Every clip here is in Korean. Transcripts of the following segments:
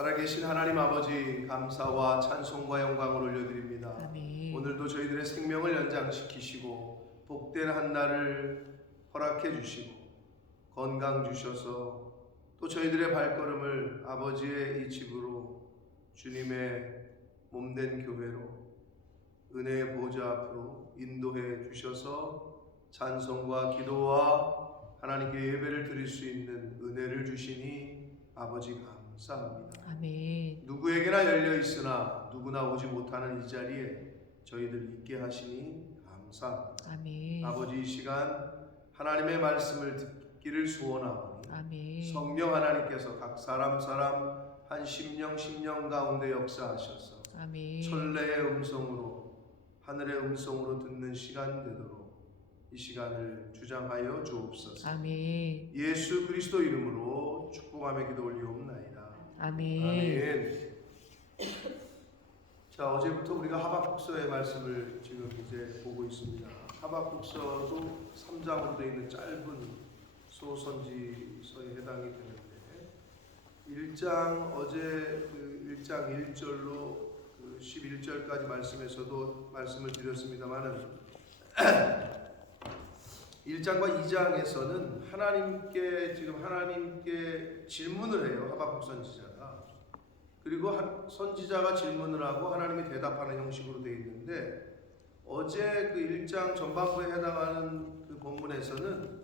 살아계신 하나님 아버지, 감사와 찬송과 영광을 올려드립니다. 아멘. 오늘도 저희들의 생명을 연장시키시고 복된 한 날을 허락해 주시고 건강 주셔서 또 저희들의 발걸음을 아버지의 이 집으로, 주님의 몸된 교회로, 은혜의 보좌 앞으로 인도해 주셔서 찬송과 기도와 하나님께 예배를 드릴 수 있는 은혜를 주시니 아버지 감사합니다. 아멘. 누구에게나 열려 있으나 누구나 오지 못하는 이 자리에 저희들 있게 하시니 감사합니다. 아멘. 아버지, 이 시간 하나님의 말씀을 듣기를 소원하오니 아멘. 성령 하나님께서 각 사람 한 심령 가운데 역사하셔서 아멘. 천래의 음성으로, 하늘의 음성으로 듣는 시간 되도록 이 시간을 주장하여 주옵소서. 아멘. 예수 그리스도 이름으로 축복하며 기도 올리옵나이다. 아멘. 아멘. 자, 어제부터 우리가 하박국서의 말씀을 지금 이제 보고 있습니다. 하박국서도 3장으로 되어 있는 짧은 소선지서에 해당이 되는데, 1장, 어제 그 1장 1절로 그 11절까지 말씀에서도 말씀을 드렸습니다만은 1장과 2장에서는 하나님께 질문을 해요. 하박국 선지자가. 그리고 선지자가 질문을 하고 하나님이 대답하는 형식으로 되어 있는데, 어제 그 1장 전반부에 해당하는 그 본문에서는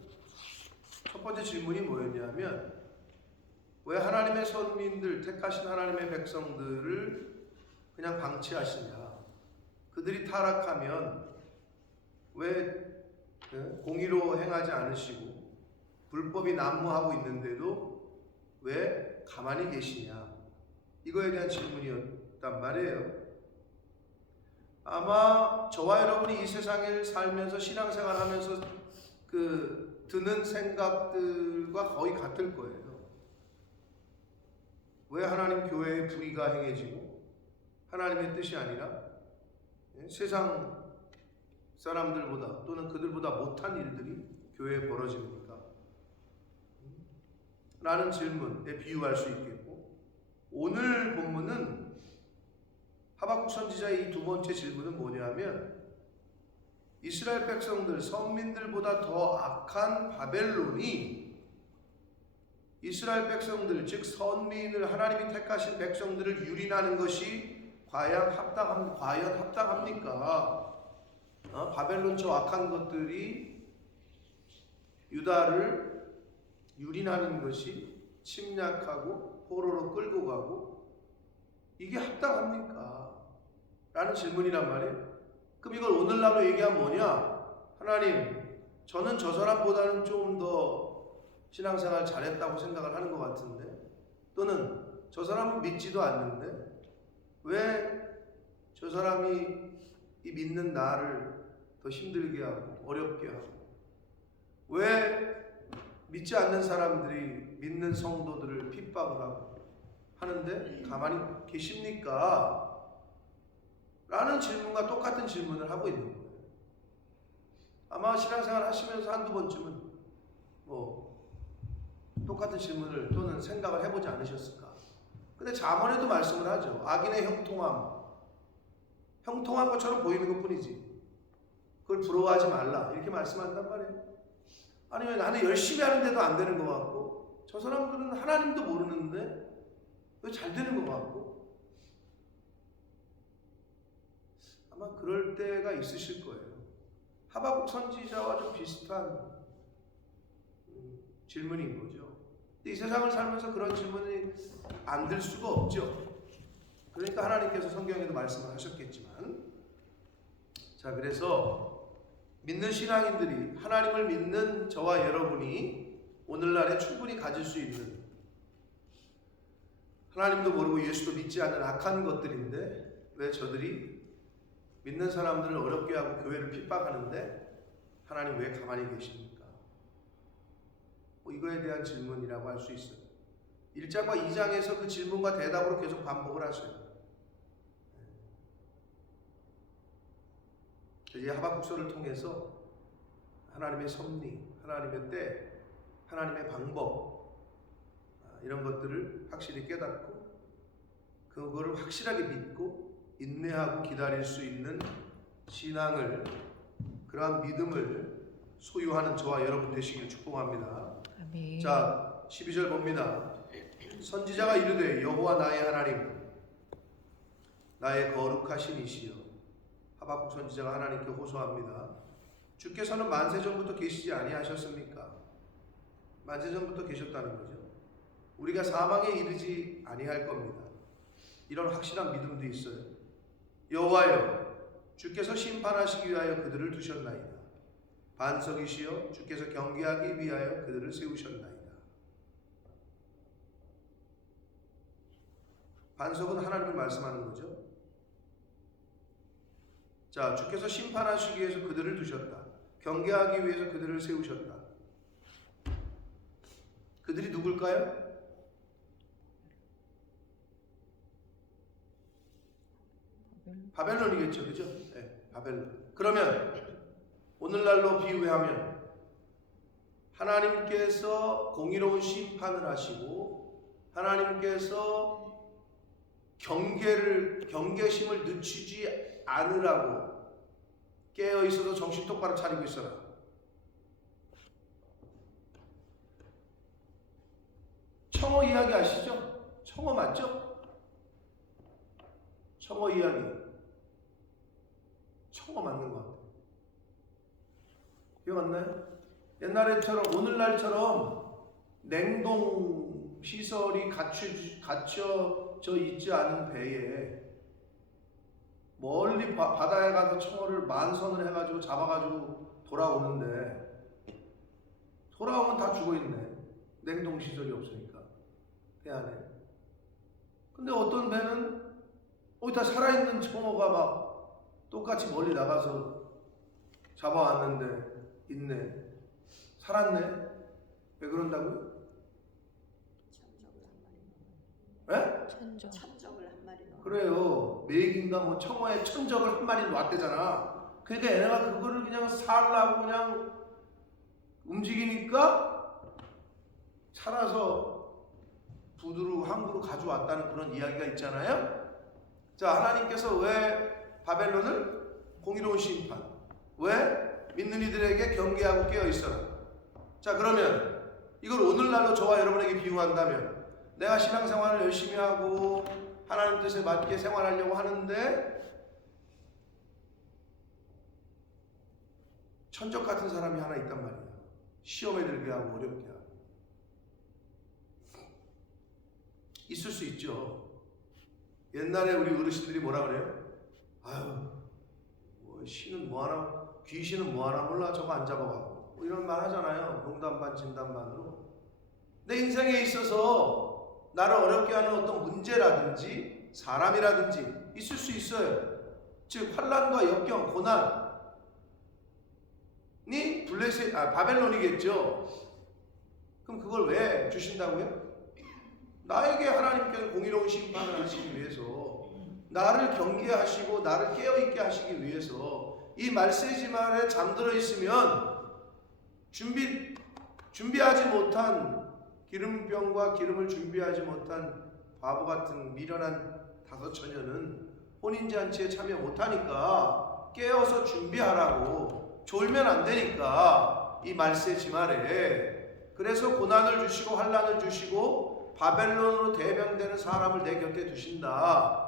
첫 번째 질문이 뭐였냐면, 왜 하나님의 선민들, 택하신 하나님의 백성들을 그냥 방치하시냐? 그들이 타락하면 왜 공의로 행하지 않으시고 불법이 난무하고 있는데도 왜 가만히 계시냐? 이거에 대한 질문이었단 말이에요. 아마 저와 여러분이 이 세상을 살면서 신앙생활 하면서 그 드는 생각들과 거의 같을 거예요. 왜 하나님 교회의 불의가 행해지고 하나님의 뜻이 아니라 세상 사람들보다 또는 그들보다 못한 일들이 교회에 벌어집니까? 라는 질문에 비유할 수 있겠고, 오늘 본문은 하박국 선지자의 이 두 번째 질문은 뭐냐면, 이스라엘 백성들, 선민들보다 더 악한 바벨론이 이스라엘 백성들, 즉 선민을, 하나님이 택하신 백성들을 유린하는 것이 과연 합당합니까? 바벨론 저 악한 것들이 유다를 유린하는 것이, 침략하고 포로로 끌고 가고, 이게 합당합니까? 라는 질문이란 말이에요. 그럼 이걸 오늘날로 얘기하면 뭐냐? 하나님, 저는 저 사람보다는 좀 더 신앙생활 잘했다고 생각을 하는 것 같은데, 또는 저 사람은 믿지도 않는데 왜 저 사람이 이 믿는 나를 더 힘들게 하고 어렵게 하고, 왜 믿지 않는 사람들이 믿는 성도들을 핍박을 하고 하는데 가만히 계십니까? 라는 질문과 똑같은 질문을 하고 있는 거예요. 아마 신앙생활 하시면서 한두 번쯤은 똑같은 질문을 또는 생각을 해보지 않으셨을까? 근데 잠언에도 말씀을 하죠. 악인의 형통한 것처럼 보이는 것 뿐이지 그걸 부러워하지 말라, 이렇게 말씀한단 말이에요. 아니, 왜 나는 열심히 하는데도 안 되는 것 같고, 저 사람들은 하나님도 모르는데 왜 잘 되는 것 같고, 아마 그럴 때가 있으실 거예요. 하박국 선지자와 좀 비슷한 질문인 거죠. 근데 이 세상을 살면서 그런 질문이 안 들 수가 없죠. 그러니까 하나님께서 성경에도 말씀을 하셨겠지만, 자, 그래서 믿는 신앙인들이, 하나님을 믿는 저와 여러분이 오늘날에 충분히 가질 수 있는, 하나님도 모르고 예수도 믿지 않는 악한 것들인데 왜 저들이 믿는 사람들을 어렵게 하고 교회를 핍박하는데 하나님 왜 가만히 계십니까? 이거에 대한 질문이라고 할 수 있어요. 1장과 2장에서 그 질문과 대답으로 계속 반복을 하셔요. 이제 하박국서를 통해서 하나님의 섭리, 하나님의 때, 하나님의 방법, 이런 것들을 확실히 깨닫고 그거를 확실하게 믿고 인내하고 기다릴 수 있는 신앙을, 그러한 믿음을 소유하는 저와 여러분 되시길 축복합니다. 아멘. 자, 12절 봅니다. 선지자가 이르되 여호와 나의 하나님, 나의 거룩하신 이시여. 하박국 선지자가 하나님께 호소합니다. 주께서는 만세전부터 계시지 아니하셨습니까? 만세전부터 계셨다는 거죠. 우리가 사망에 이르지 아니할 겁니다. 이런 확실한 믿음도 있어요. 여호와여, 주께서 심판하시기 위하여 그들을 두셨나이다. 반석이시여, 주께서 경계하기 위하여 그들을 세우셨나이다. 반석은 하나님을 말씀하는 거죠. 자, 주께서 심판하시기 위해서 그들을 두셨다. 경계하기 위해서 그들을 세우셨다. 그들이 누굴까요? 바벨론이겠죠, 그죠? 네, 바벨론. 그러면 오늘날로 비유하면 하나님께서 공의로운 심판을 하시고 하나님께서 경계심을 늦추지 않으라고 깨어 있어서 정신 똑바로 차리고 있어라. 청어 이야기 아시죠? 청어 맞죠? 청어 이야기. 청어 맞는 것 같아요. 기억 안 나요? 옛날에처럼 오늘날처럼 냉동 시설이 갖춰져 있지 않은 배에 멀리 바다에 가서 청어를 만선을 해가지고 잡아가지고 돌아오는데 돌아오면 다 죽어있네. 냉동 시설이 없으니까 배 안에. 근데 어떤 배는 다 살아있는 청어가 막 똑같이 멀리 나가서 잡아왔는데 있네. 살았네. 왜 그런다고요? 천적을 한 마리 넣어. 그래요. 메기인가 뭐 청어에 천적을 한 마리 놨대잖아. 그러니까 얘네가 그거를 그냥 살라고 그냥 움직이니까 살아서 부두로 항구로 가져왔다는 그런 이야기가 있잖아요. 자, 하나님께서 왜 바벨론을 공의로운 심판, 왜 믿는 이들에게 경계하고 깨어 있어라. 자, 그러면 이걸 오늘날로 저와 여러분에게 비유한다면 내가 신앙생활을 열심히 하고 하나님 뜻에 맞게 생활하려고 하는데 천적 같은 사람이 하나 있단 말이야. 시험에 들게 하고 어렵게 하고. 있을 수 있죠. 옛날에 우리 어르신들이 뭐라 그래요? 아유, 뭐 신은 뭐하나, 귀신은 뭐하나 몰라, 저거 안 잡아가고 뭐 이런 말 하잖아요. 농담 반 진담 반으로. 내 인생에 있어서 나를 어렵게 하는 어떤 문제라든지 사람이라든지 있을 수 있어요. 즉 환난과 역경, 고난이 바벨론이겠죠. 그럼 그걸 왜 주신다고요? 나에게 하나님께서 공의로운 심판을 하시기 위해서, 나를 경계하시고 나를 깨어있게 하시기 위해서 이 말세지 말에 잠들어 있으면 준비하지 못한 기름병과 기름을 준비하지 못한 바보 같은 미련한 다섯 처녀는 혼인잔치에 참여 못하니까 깨어서 준비하라고. 졸면 안 되니까 이 말세지 말에. 그래서 고난을 주시고 환난을 주시고 바벨론으로 대변되는 사람을 내 곁에 두신다.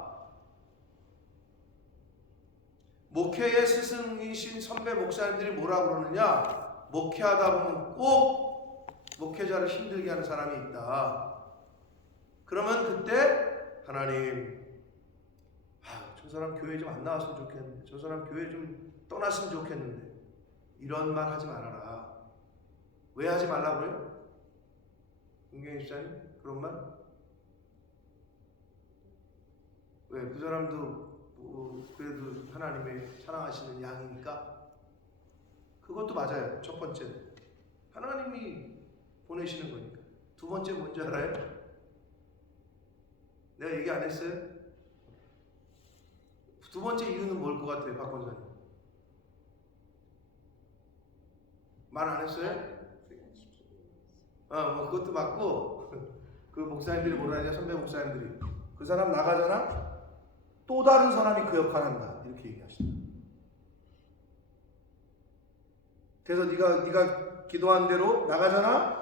목회의 스승이신 선배 목사님들이 뭐라 그러느냐? 목회하다 보면 꼭 목회자를 힘들게 하는 사람이 있다. 그러면 그때 하나님, 저 사람 교회 좀 안 나왔으면 좋겠는데, 저 사람 교회 좀 떠났으면 좋겠는데, 이런 말 하지 말아라. 왜 하지 말라고요? 은경이 집사님, 그런 말? 왜? 그 사람도 그래도 하나님의 사랑하시는 양이니까? 그것도 맞아요. 첫 번째, 하나님이 보내시는 거니까. 두 번째 뭔지 알아요? 내가 얘기 안 했어요? 두 번째 이유는 뭘 것 같아요, 박 권사님? 말 안 했어요? 뭐 그것도 맞고, 그 목사님들이 뭐라 하냐, 선배 목사님들이 그 사람 나가잖아? 또 다른 사람이 그 역할을 한다. 이렇게 얘기하시다. 그래서 네가 기도한 대로 나가잖아?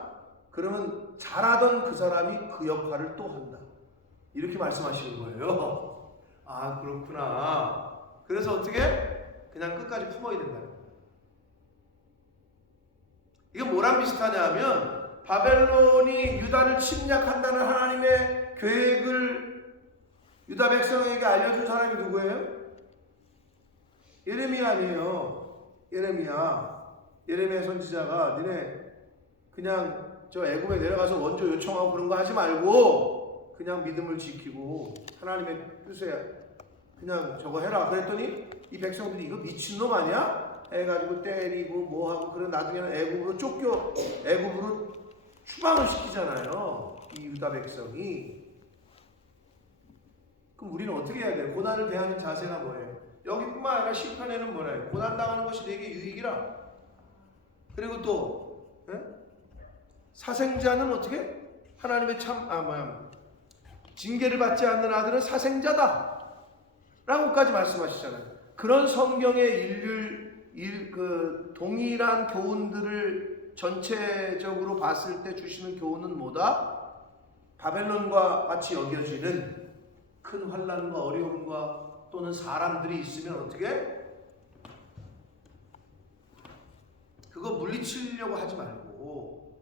그러면 잘하던 그 사람이 그 역할을 또 한다. 이렇게 말씀하시는 거예요. 아, 그렇구나. 그래서 어떻게? 그냥 끝까지 품어야 된다는 거예요. 이게 뭐랑 비슷하냐 하면 바벨론이 유다를 침략한다는 하나님의 계획을 유다 백성에게 알려준 사람이 누구예요? 예레미야 아니에요. 예레미야 선지자가 니네 그냥 저 애굽에 내려가서 원조 요청하고 그런 거 하지 말고 그냥 믿음을 지키고 하나님의 뜻에 그냥 저거 해라. 그랬더니 이 백성들이 이거 미친놈 아니야? 해가지고 때리고 뭐하고 그런 나중에는 애굽으로 추방을 시키잖아요. 이 유다 백성이. 그럼 우리는 어떻게 해야 돼요? 고난을 대하는 자세가 뭐예요? 여기뿐만 아니라 심판에는 뭐래요? 고난당하는 것이 내게 유익이라. 그리고 또 사생자는 어떻게? 하나님의 징계를 받지 않는 아들은 사생자다 라고까지 말씀하시잖아요. 그런 성경의 그 동일한 교훈들을 전체적으로 봤을 때 주시는 교훈은 뭐다? 바벨론과 같이 여겨지는 큰 환난과 어려움과 또는 사람들이 있으면 어떻게? 그거 물리치려고 하지 말고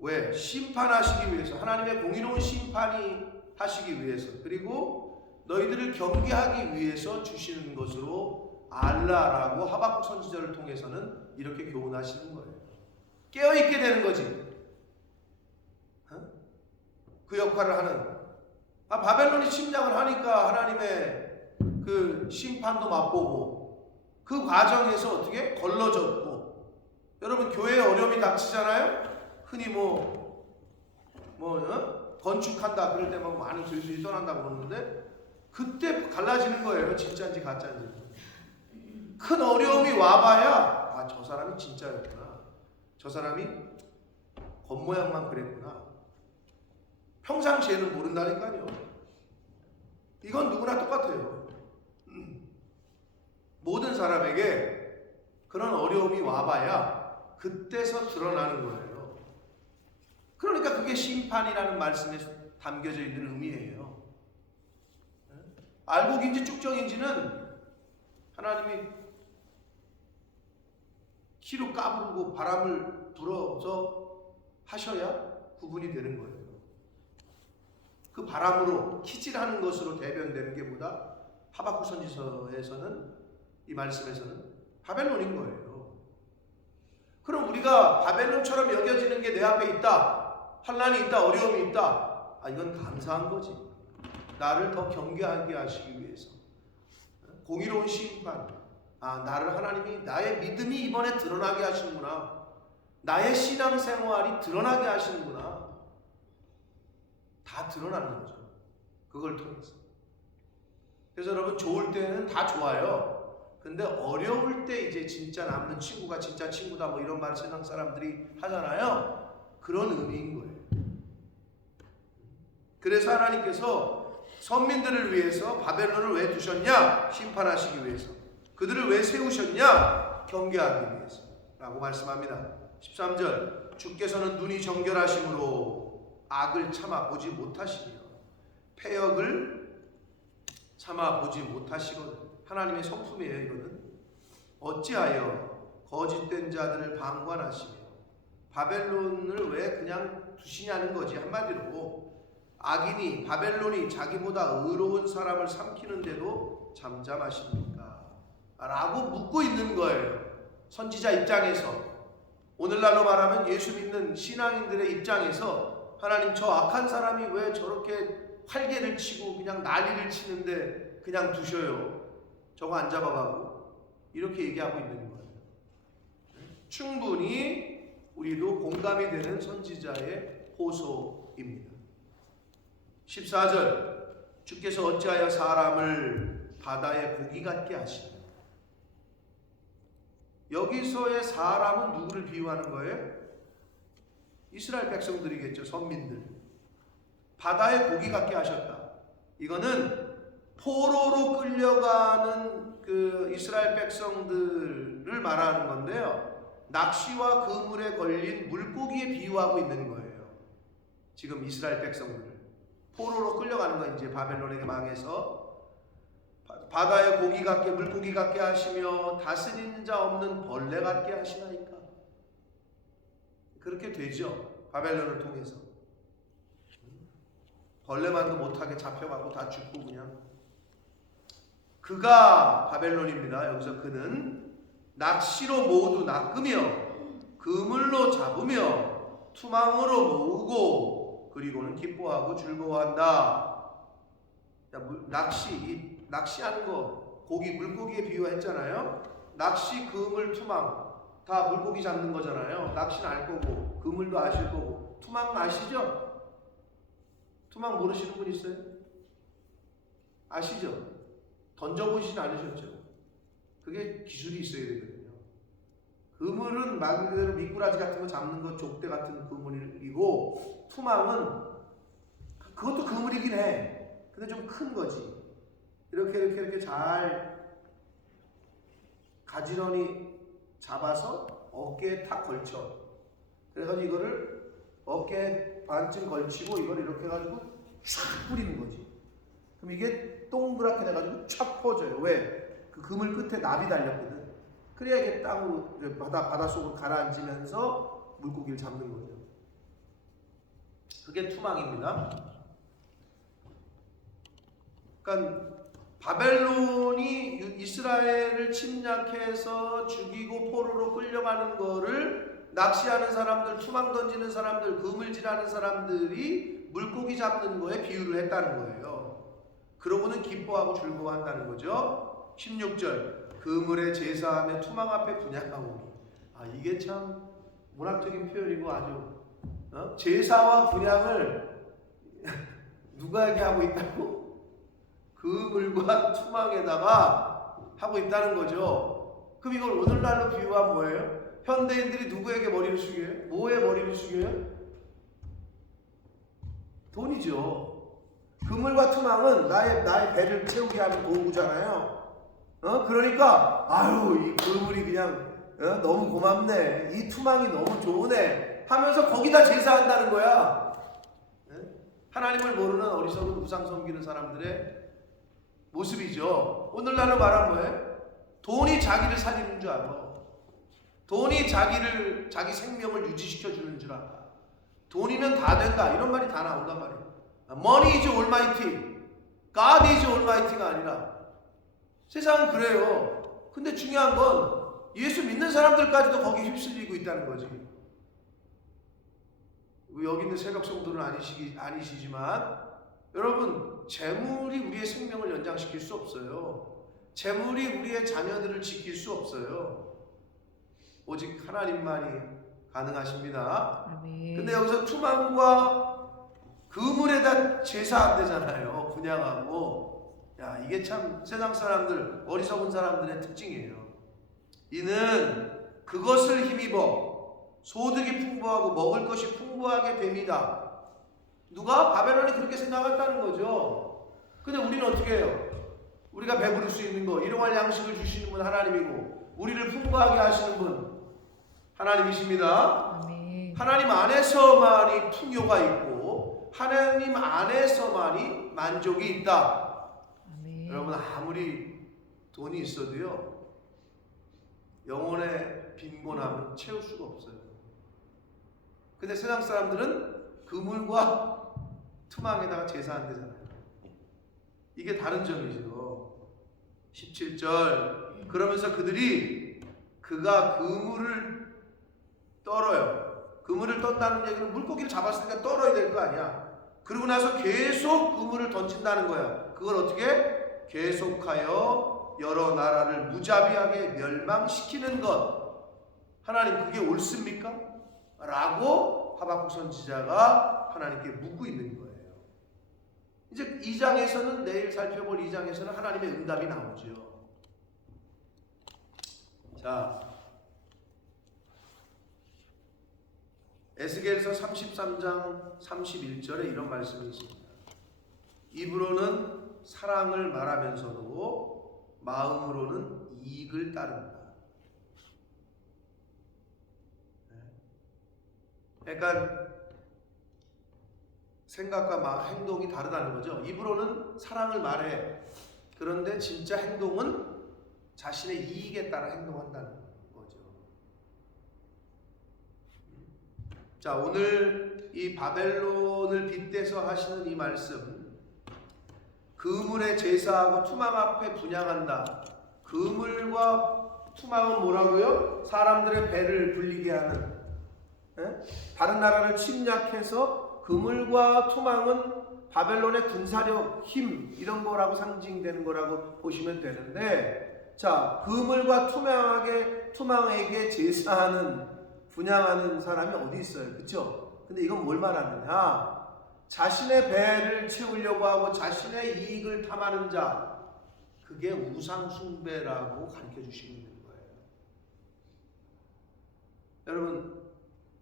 왜? 심판하시기 위해서 하나님의 공의로운 심판이 하시기 위해서 그리고 너희들을 경계하기 위해서 주시는 것으로 알라라고 하박국 선지자를 통해서는 이렇게 교훈하시는 거예요. 깨어있게 되는 거지. 그 역할을 하는 바벨론이 침략을 하니까 하나님의 그 심판도 맛보고 그 과정에서 어떻게 걸러졌고 여러분 교회에 어려움이 닥치잖아요. 흔히 건축한다 그럴 때 막 많은 교수들이 떠난다고 그러는데 그때 갈라지는 거예요. 진짜인지 가짜인지. 큰 어려움이 와봐야 저 사람이 진짜였구나. 저 사람이 겉모양만 그랬구나. 평상시에는 모른다니까요. 이건 누구나 똑같아요. 모든 사람에게 그런 어려움이 와봐야 그때서 드러나는 거예요. 그러니까 그게 심판이라는 말씀에 담겨져 있는 의미예요. 알곡인지 쭉정인지는 하나님이 키로 까부르고 바람을 불어서 하셔야 구분이 되는 거예요. 그 바람으로 키질하는 것으로 대변되는 게 뭐다? 하박국 선지서에서는 이 말씀에서는 바벨론인 거예요. 그럼 우리가 바벨론처럼 여겨지는 게 내 앞에 있다. 환난이 있다. 어려움이 있다. 이건 감사한 거지. 나를 더 경계하게 하시기 위해서. 공의로운 심판. 나를 하나님이 나의 믿음이 이번에 드러나게 하시는구나. 나의 신앙생활이 드러나게 하시는구나. 다 드러나는 거죠. 그걸 통해서. 그래서 여러분 좋을 때는 다 좋아요. 근데 어려울 때 이제 진짜 남는 친구가 진짜 친구다 뭐 이런 말 세상 사람들이 하잖아요. 그런 의미인 거예요. 그래서 하나님께서 선민들을 위해서 바벨론을 왜 두셨냐? 심판하시기 위해서. 그들을 왜 세우셨냐? 경계하기 위해서 라고 말씀합니다. 13절 주께서는 눈이 정결하심으로 악을 참아보지 못하시며 패역을 참아보지 못하시거든. 하나님의 성품이에요. 이거는 어찌하여 거짓된 자들을 방관하시며 바벨론을 왜 그냥 두시냐는 거지. 한마디로 악인이 바벨론이 자기보다 의로운 사람을 삼키는데도 잠잠하십니까? 라고 묻고 있는 거예요. 선지자 입장에서. 오늘날로 말하면 예수 믿는 신앙인들의 입장에서 하나님 저 악한 사람이 왜 저렇게 활개를 치고 그냥 난리를 치는데 그냥 두셔요. 저거 안 잡아가고 이렇게 얘기하고 있는 거예요. 충분히 우리도 공감이 되는 선지자의 호소입니다. 14절 주께서 어찌하여 사람을 바다의 고기 같게 하시냐. 여기서의 사람은 누구를 비유하는 거예요? 이스라엘 백성들이겠죠. 선민들. 바다의 고기 같게 하셨다. 이거는 포로로 끌려가는 그 이스라엘 백성들을 말하는 건데요. 낚시와 그물에 걸린 물고기에 비유하고 있는 거예요. 지금 이스라엘 백성들을 포로로 끌려가는 거, 이제 바벨론에게 망해서 바다의 고기 같게 물고기 같게 하시며 다스리는 자 없는 벌레 같게 하시나이까. 그렇게 되죠. 바벨론을 통해서 벌레만도 못하게 잡혀가고 다 죽고 그냥. 그가 바벨론입니다. 여기서 그는 낚시로 모두 낚으며 그물로 잡으며 투망으로 모으고 그리고는 기뻐하고 즐거워한다. 낚시하는 거 고기 물고기에 비유했잖아요. 낚시, 그물, 투망 다 물고기 잡는 거잖아요. 낚시는 알 거고 그물도 아실 거고 투망은 아시죠? 투망 모르시는 분 있어요? 아시죠? 던져보시진 않으셨죠? 그게 기술이 있어야 되거든요. 그물은 말 그대로 미꾸라지 같은 거 잡는 거 족대 같은 그물이고 투망은 그것도 그물이긴 해. 근데 좀 큰 거지. 이렇게 잘 가지런히 잡아서 어깨에 탁 걸쳐. 그래가지고 이거를 어깨에 반쯤 걸치고 이걸 이렇게 해가지고 촥 뿌리는 거지. 그럼 이게 동그랗게 돼가지고 촥 퍼져요. 왜? 그 그물 끝에 납이 달렸거든. 그래야 이게 땅으로 바닷속으로 가라앉으면서 물고기를 잡는 거죠. 그게 투망입니다. 그러니까 바벨론이 이스라엘을 침략해서 죽이고 포로로 끌려가는 거를 낚시하는 사람들, 투망 던지는 사람들, 그물질하는 사람들이 물고기 잡는 거에 비유를 했다는 거예요. 그러고는 기뻐하고 즐거워한다는 거죠. 16절 그물에 제사하며 투망 앞에 분향하오니. 이게 참 문학적인 표현이고 아주 제사와 분향을 누가에게 하고 있다고? 그물과 투망에다가 하고 있다는 거죠. 그럼 이걸 오늘날로 비유하면 뭐예요? 현대인들이 누구에게 머리를 숙여요? 뭐에 머리를 숙여요? 돈이죠. 그물과 투망은 나의 배를 채우게 하는 도구잖아요. 그러니까 이 그물이 그냥 너무 고맙네, 이 투망이 너무 좋으네 하면서 거기다 제사한다는 거야. 하나님을 모르는 어리석은 우상 섬기는 사람들의 모습이죠. 오늘날로 말하면 뭐예요? 돈이 자기를 살리는 줄 알아. 돈이 자기 생명을 유지시켜 주는 줄 알아. 돈이면 다 된다, 이런 말이 다 나온단 말이에요. Money is almighty, God is almighty가 아니라 세상은 그래요. 근데 중요한 건 예수 믿는 사람들까지도 거기 휩쓸리고 있다는 거지. 여기 있는 새벽 성도는 아니시지만 여러분, 재물이 우리의 생명을 연장시킬 수 없어요. 재물이 우리의 자녀들을 지킬 수 없어요. 오직 하나님만이 가능하십니다. 아멘. 근데 여기서 투망과 그물에다 제사한대잖아요. 분향하고. 이게 참 세상 사람들, 어리석은 사람들의 특징이에요. 이는 그것을 힘입어 소득이 풍부하고 먹을 것이 풍부하게 됩니다. 누가? 바벨론이 그렇게 생각했다는 거죠. 근데 우리는 어떻게 해요? 우리가 배부를 수 있는 거, 일용할 양식을 주시는 분 하나님이고 우리를 풍부하게 하시는 분 하나님이십니다. 아멘. 하나님 안에서만이 풍요가 있고 하나님 안에서만이 만족이 있다. 아멘. 여러분, 아무리 돈이 있어도요, 영혼의 빈곤함은 채울 수가 없어요. 근데 세상 사람들은 그물과 투망에다가 제사한대잖아요. 이게 다른 점이죠. 17절 그러면서 그가 그물을 떨어요. 그물을 떤다는 얘기는 물고기를 잡았으니까 떨어야 될 거 아니야. 그러고 나서 계속 그물을 던진다는 거야. 그걸 어떻게? 계속하여 여러 나라를 무자비하게 멸망시키는 것. 하나님, 그게 옳습니까? 라고 하박국 선지자가 하나님께 묻고 있는 거예요. 이제 2장에서는, 내일 살펴볼 2장에서는 하나님의 응답이 나오죠. 자, 에스겔서 33장 31절에 이런 말씀이 있습니다. 입으로는 사랑을 말하면서도 마음으로는 이익을 따른다. 그러니까 생각과 행동이 다르다는 거죠. 입으로는 사랑을 말해. 그런데 진짜 행동은 자신의 이익에 따라 행동한다는 거죠. 자, 오늘 이 바벨론을 빗대서 하시는 이 말씀, 그물에 제사하고 투망 앞에 분향한다. 그물과 투망은 뭐라고요? 사람들의 배를 불리게 하는, 다른 나라를 침략해서 그물과 투망은 바벨론의 군사력, 힘 이런 거라고 상징되는 거라고 보시면 되는데, 자, 그물과 투망에게 제사하는, 분향하는 사람이 어디 있어요? 그렇죠? 근데 이건 뭘 말하느냐? 자신의 배를 채우려고 하고 자신의 이익을 탐하는 자, 그게 우상숭배라고 가르쳐 주시고 있는 거예요. 여러분,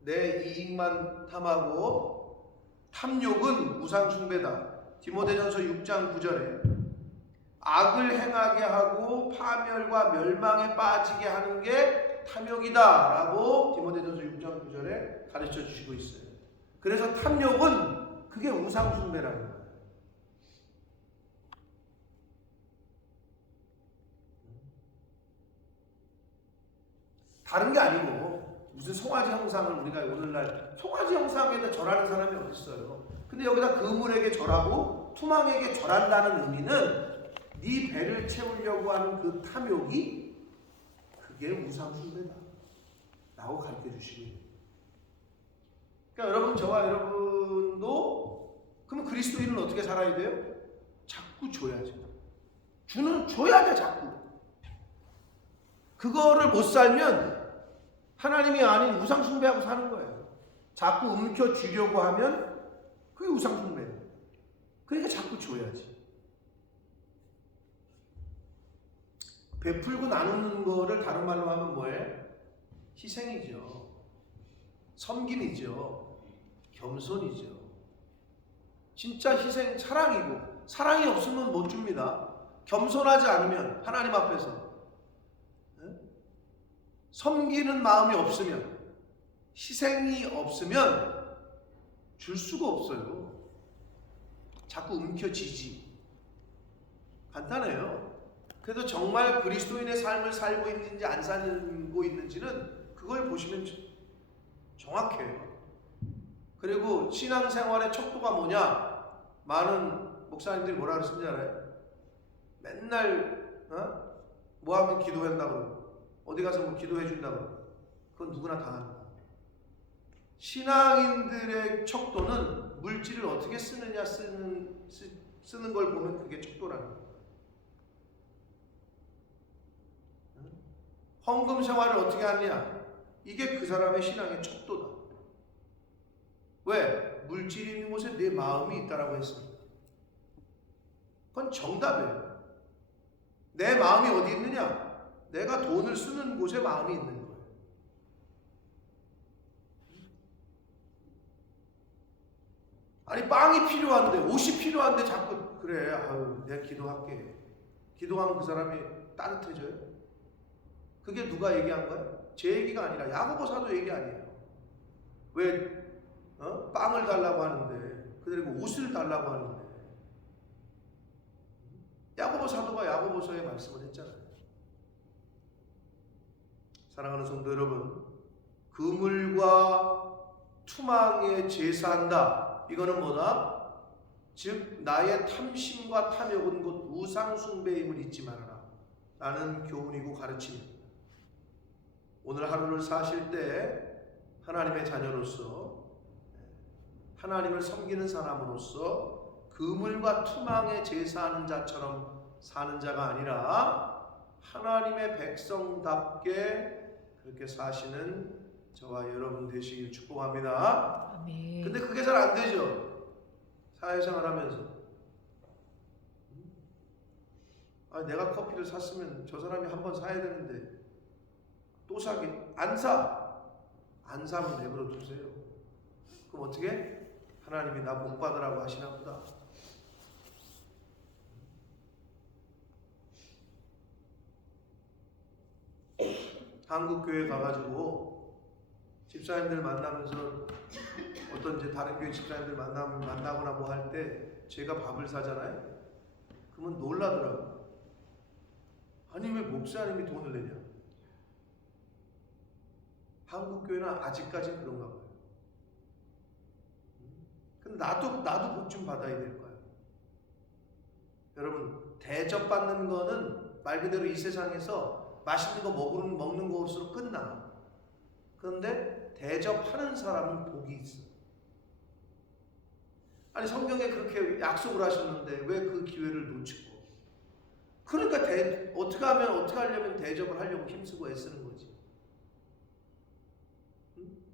내 이익만 탐하고 탐욕은 우상숭배다. 디모데전서 6장 9절에 악을 행하게 하고 파멸과 멸망에 빠지게 하는 게 탐욕이다 라고 디모데전서 6장 9절에 가르쳐 주시고 있어요. 그래서 탐욕은 그게 우상숭배라는 거예요. 다른 게 아니고 무슨 송아지 형상을 우리가 오늘날 송아지 형상에다 절하는 사람이 어디 있어요? 근데 여기다 그물에게 절하고 투망에게 절한다는 의미는 네 배를 채우려고 하는 그 탐욕이 그게 우상숭배다 라고 가르쳐 주시니, 그러니까 여러분, 저와 여러분도 그럼 그리스도인은 어떻게 살아야 돼요? 자꾸 줘야죠. 줘야 돼. 자꾸 그거를 못 살면 하나님이 아닌 우상숭배하고 사는 거예요. 자꾸 움켜쥐려고 하면 그게 우상숭배예요. 그러니까 자꾸 줘야지. 베풀고 나누는 거를 다른 말로 하면 뭐예요? 희생이죠. 섬김이죠. 겸손이죠. 진짜 희생, 사랑이고, 사랑이 없으면 못 줍니다. 겸손하지 않으면 하나님 앞에서, 섬기는 마음이 없으면, 희생이 없으면 줄 수가 없어요. 자꾸 움켜쥐지. 간단해요. 그래서 정말 그리스도인의 삶을 살고 있는지 안 살고 있는지는 그걸 보시면 정확해요. 그리고 신앙생활의 척도가 뭐냐? 많은 목사님들이 뭐라 그러는지 알아요? 맨날 뭐 하면 기도한다고 그러고 어디 가서 뭐 기도해 준다고 그러고, 그건 누구나 다 합니다. 신앙인들의 척도는 물질을 어떻게 쓰느냐 쓰는 걸 보면 그게 척도라는 거예요. 헌금 생활을 어떻게 하느냐? 이게 그 사람의 신앙의 척도다. 왜? 물질이 있는 곳에 내 마음이 있다라고 했습니다. 그건 정답이에요. 내 마음이 어디 있느냐? 내가 돈을 쓰는 곳에 마음이 있는 거예요. 아니, 빵이 필요한데, 옷이 필요한데 자꾸 그래, 아유, 내가 기도할게. 기도하면 그 사람이 따뜻해져요? 그게 누가 얘기한 거예요? 제 얘기가 아니라 야고보 사도 얘기 아니에요. 왜 빵을 달라고 하는데, 그리고 옷을 달라고 하는데, 야고보 사도가 야고보서에 말씀을 했잖아요. 사랑하는 성도 여러분, 그물과 투망에 제사한다. 이거는 뭐다? 즉 나의 탐심과 탐욕은 곧 우상숭배임을 잊지 말아라 라는 교훈이고 가르침입니다. 오늘 하루를 사실 때 하나님의 자녀로서, 하나님을 섬기는 사람으로서 그물과 투망에 제사하는 자처럼 사는 자가 아니라 하나님의 백성답게 그렇게 사시는 저와 여러분 되시길 축복합니다. 아멘. 근데 그게 잘 안 되죠. 사회생활 하면서. 내가 커피를 샀으면 저 사람이 한번 사야 되는데 또 사기. 안 사면 내버려 두세요. 그럼 어떻게? 하나님이 나 복 받으라고 하시나 보다. 한국 교회 가가지고 집사님들 만나면서 어떤 이제 다른 교회 집사님들 만나거나 뭐 할 때 제가 밥을 사잖아요. 그러면 놀라더라고. 아니 왜 목사님이 돈을 내냐? 한국 교회는 아직까지 그런가 봐요. 근데 나도 복 좀 받아야 될 거예요. 여러분, 대접받는 거는 말 그대로 이 세상에서 맛있는 거 먹는 것으로 끝나. 그런데 대접하는 사람은 복이 있어. 아니 성경에 그렇게 약속을 하셨는데 왜 그 기회를 놓치고? 그러니까 어떻게 하려면 대접을 하려고 힘쓰고 애쓰는 거지.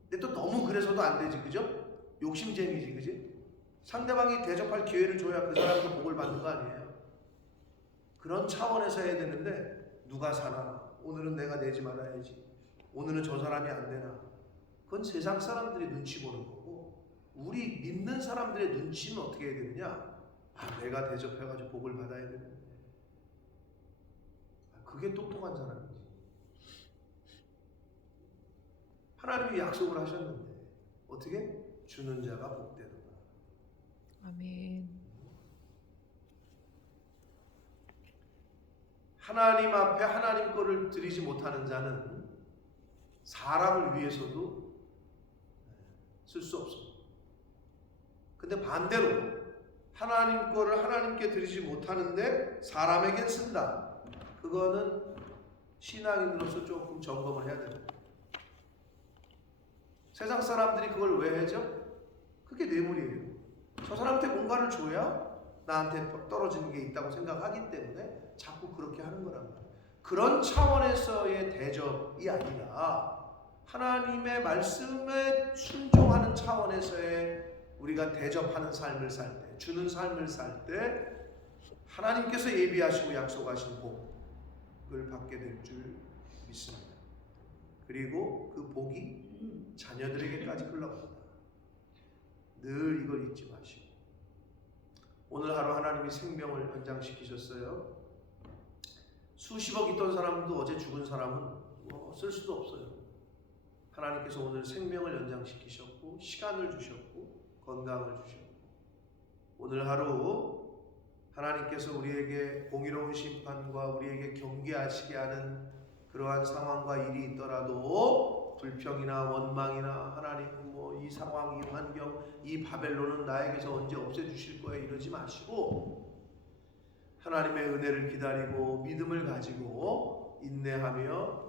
근데 또 너무 그래서도 안 되지, 그죠? 욕심쟁이지, 그지? 상대방이 대접할 기회를 줘야 그 사람도 복을 받는 거 아니에요? 그런 차원에서 해야 되는데 누가 사나? 오늘은 내가 내지 말아야지. 오늘은 저 사람이 안 되나? 그건 세상 사람들이 눈치 보는 거고, 우리 믿는 사람들의 눈치는 어떻게 해야 되느냐? 내가 대접해가지고 복을 받아야 되는데. 그게 똑똑한 사람이지. 하나님이 약속을 하셨는데 어떻게? 주는 자가 복되도다. 아멘. 하나님 앞에 하나님 거를 드리지 못하는 자는 사람을 위해서도 쓸 수 없습니다. 근데 반대로 하나님 거를 하나님께 드리지 못하는데 사람에게 쓴다. 그거는 신앙인으로서 조금 점검을 해야 됩니다. 세상 사람들이 그걸 왜 하죠? 그게 뇌물이에요. 저 사람한테 뭔가를 줘야 나한테 떨어지는 게 있다고 생각하기 때문에 자꾸 그렇게 하는 거란 말이에요. 그런 차원에서의 대접이 아니라 하나님의 말씀에 순종하는 차원에서의 우리가 대접하는 삶을 살 때, 주는 삶을 살 때 하나님께서 예비하시고 약속하신 복을 받게 될 줄 믿습니다. 그리고 그 복이 자녀들에게까지 흘러갑니다. 늘 이걸 잊지 마시고, 오늘 하루 하나님이 생명을 연장시키셨어요. 수십억 있던 사람도 어제 죽은 사람은 쓸 수도 없어요. 하나님께서 오늘 생명을 연장시키셨고 시간을 주셨고 건강을 주셨고, 오늘 하루 하나님께서 우리에게 공의로운 심판과 우리에게 경계하시게 하는 그러한 상황과 일이 있더라도 불평이나 원망이나 하나님 이 상황, 이 환경, 이 바벨론은 나에게서 언제 없애주실 거예요 이러지 마시고 하나님의 은혜를 기다리고 믿음을 가지고 인내하며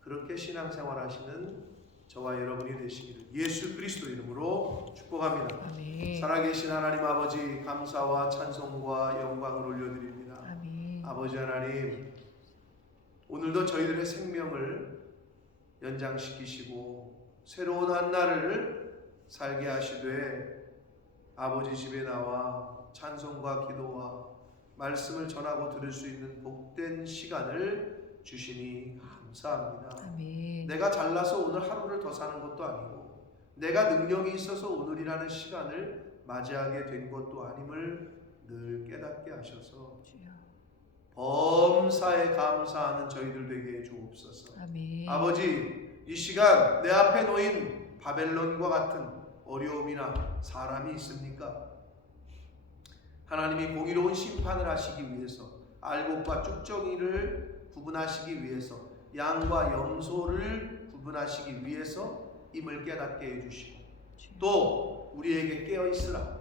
그렇게 신앙생활 하시는 저와 여러분이 되시기를 예수 그리스도 이름으로 축복합니다. 아멘. 살아계신 하나님 아버지, 감사와 찬송과 영광을 올려드립니다. 아멘. 아버지 하나님, 오늘도 저희들의 생명을 연장시키시고 새로운 한 날을 살게 하시되 아버지 집에 나와 찬송과 기도와 말씀을 전하고 들을 수 있는 복된 시간을 주시니 감사합니다. 아멘. 내가 잘나서 오늘 하루를 더 사는 것도 아니고 내가 능력이 있어서 오늘이라는 시간을 맞이하게 된 것도 아님을 늘 깨닫게 하셔서 주여. 범사에 감사하는 저희들 되게 해주옵소서. 아멘. 아버지, 이 시간 내 앞에 놓인 바벨론과 같은 어려움이나 사람이 있습니까? 하나님이 공의로운 심판을 하시기 위해서 알곡과 쭉정이를 구분하시기 위해서 양과 염소를 구분하시기 위해서 임을 깨닫게 해주시고 또 우리에게 깨어있으라,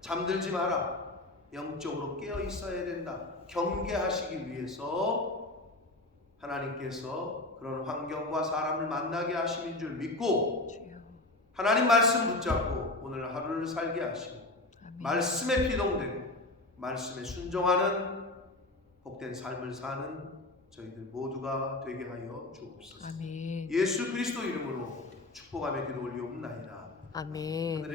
잠들지 마라, 영적으로 깨어있어야 된다 경계하시기 위해서 하나님께서 그런 환경과 사람을 만나게 하심인 줄 믿고 주여. 하나님 말씀 붙잡고 오늘 하루를 살게 하시고 아멘. 말씀에 피동되고 말씀에 순종하는 복된 삶을 사는 저희들 모두가 되게 하여 주옵소서. 아멘. 예수 그리스도 이름으로 축복하며 기도 올리옵나이다. 아멘.